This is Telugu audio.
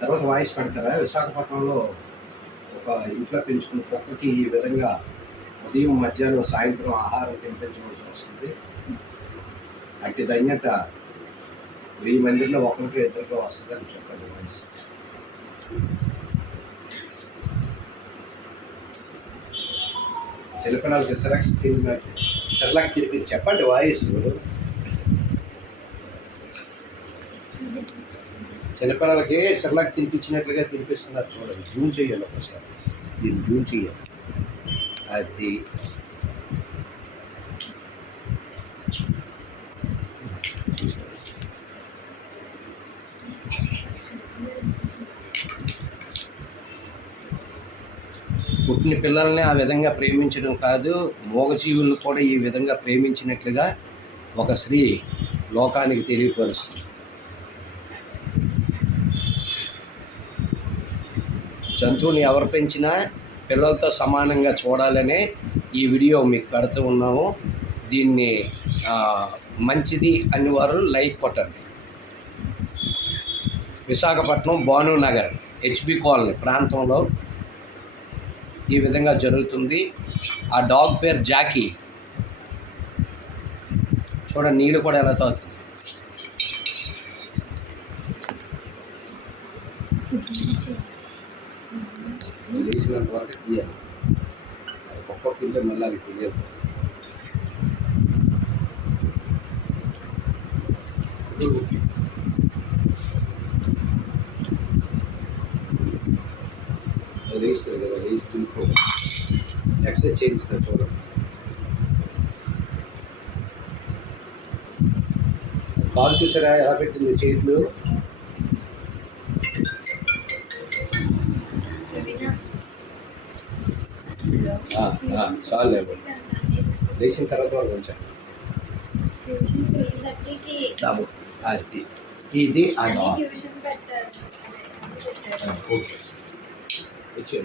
తర్వాత వాయిస్ పెడతారా? విశాఖపట్నంలో ఒక ఇంట్లో పెంచుకున్న కుక్కకి ఈ విధంగా ఉదయం మధ్యాహ్నం సాయంత్రం ఆహారం తినిపించవలసి వస్తుంది. అట్టి ధన్యత 1000 మందిలో ఒకరికి ఇద్దరికో వస్తుందని చెప్పండి. వాయిస్ చిన్నపిల్లలకి సెరలాక్ తిరిగి చెప్పండి. వాయిస్ చిన్నపిల్లలకి సెరలాక్ తినిపించినట్లుగా తినిపిస్తున్నారు చూడండి. జూమ్ చేయాలి ఒకసారి, దీన్ని జూమ్ చేయాలి. అది పుట్టిన పిల్లల్ని ఆ విధంగా ప్రేమించడం కాదు, మూగజీవులను కూడా ఈ విధంగా ప్రేమించినట్లుగా ఒక స్త్రీ లోకానికి తెలియపరుస్తుంది. జంతువుని ఎవరు పెంచినా పిల్లలతో సమానంగా చూడాలనే ఈ వీడియో మీకు పెడుతూ ఉన్నాము. దీన్ని మంచిది అని వారు లైక్ కొట్టండి. విశాఖపట్నం భానునగర్ హెచ్బి కాలనీ ప్రాంతంలో ఈ విధంగా జరుగుతుంది. ఆ డాగ్ పేరు జాకీ. చూడండి నీళ్ళు కూడా ఎలా తాగుతుంది. లేచినంత వరకు తీయాలి. ఒక్కొక్క పిల్ల మళ్ళీ అది తెలియదు. లేస్తుంది కదా, లేచి దులుపు ఎక్సర్సైజ్ చేయించిన చూడండి. కాలు చూసారా ఎలా పెట్టింది చేతులు? చాలు లేకపోతే లేచిన తర్వాత వాళ్ళు ఉంచాలి. అది ఇది ఓకే.